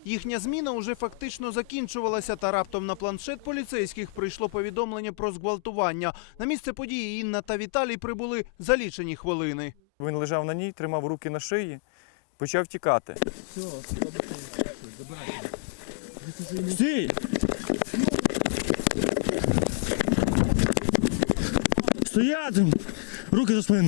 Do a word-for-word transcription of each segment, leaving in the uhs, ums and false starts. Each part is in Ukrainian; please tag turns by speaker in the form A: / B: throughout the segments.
A: Їхня зміна уже фактично закінчувалася, та раптом на планшет поліцейських прийшло повідомлення про зґвалтування. На місце події Інна та Віталій прибули за лічені хвилини.
B: Він лежав на ній, тримав руки на шиї, почав тікати.
C: Стій! Стояти! Руки за спину!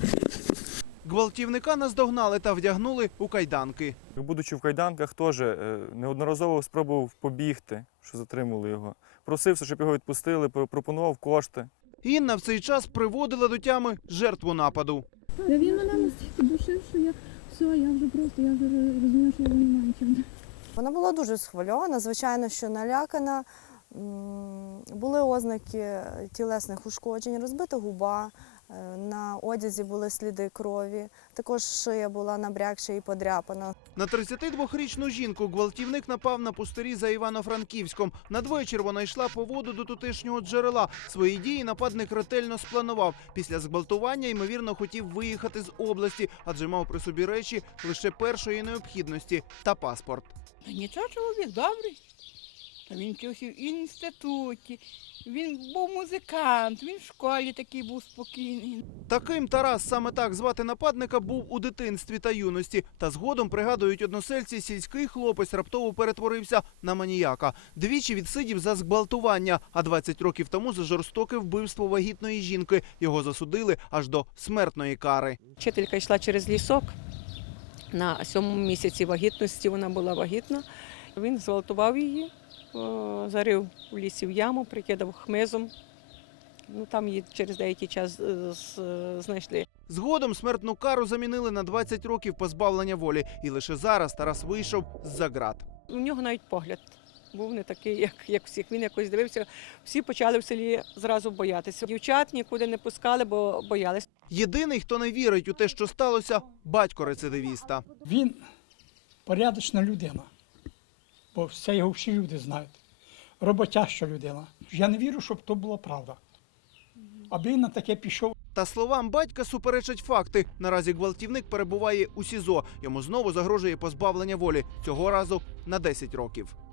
A: Гвалтівника наздогнали та вдягнули у кайданки.
B: Будучи в кайданках, теж е, неодноразово спробував побігти, що затримали його. Просився, щоб його відпустили, пропонував кошти.
A: Інна в цей час приводила до тями жертву нападу.
D: Та він мене настільки душив, що я все, я вже просто, я вже розумію, що я не маю чим.
E: Вона була дуже схвильована, звичайно, що налякана. М, Були ознаки тілесних ушкоджень, розбита губа, е, на одязі були сліди крові, також шия була набрякша і подряпана.
A: На тридцятидвохрічну жінку гвалтівник напав на пустирі за Івано-Франківськом. Надвечір вона йшла по воду до тутешнього джерела. Свої дії нападник ретельно спланував. Після зґвалтування, ймовірно, хотів виїхати з області, адже мав при собі речі лише першої необхідності та паспорт.
F: Та нічого, чоловік добрий. Та він вчився в інституті, він був музикант, він в школі такий був спокійний.
A: Таким Тарас, саме так звати нападника, був у дитинстві та юності. Та згодом, пригадують односельці, сільський хлопець раптово перетворився на маніяка. Двічі відсидів за зґвалтування, а двадцять років тому за жорстоке вбивство вагітної жінки. Його засудили аж до смертної кари.
G: Вчителька йшла через лісок. На сьомому місяці вагітності вона була вагітна. Він зґвалтував її, о, зарив у лісі в яму, прикидав хмизом. Ну, там її через деякий час е, з- знайшли.
A: Згодом смертну кару замінили на двадцять років позбавлення волі. І лише зараз Тарас вийшов з-за ґрат.
G: У нього навіть погляд був не такий, як, як всіх. Він якось дивився, всі почали в селі зразу боятися. Дівчат нікуди не пускали, бо боялись.
A: Єдиний, хто не вірить у те, що сталося – батько рецидивіста.
H: Він порядочна людина, бо все його всі люди знають. Роботяща людина. Я не вірю, щоб то була правда. Аби він на таке пішов.
A: Та словам батька суперечать факти. Наразі гвалтівник перебуває у СІЗО. Йому знову загрожує позбавлення волі. Цього разу на десять років.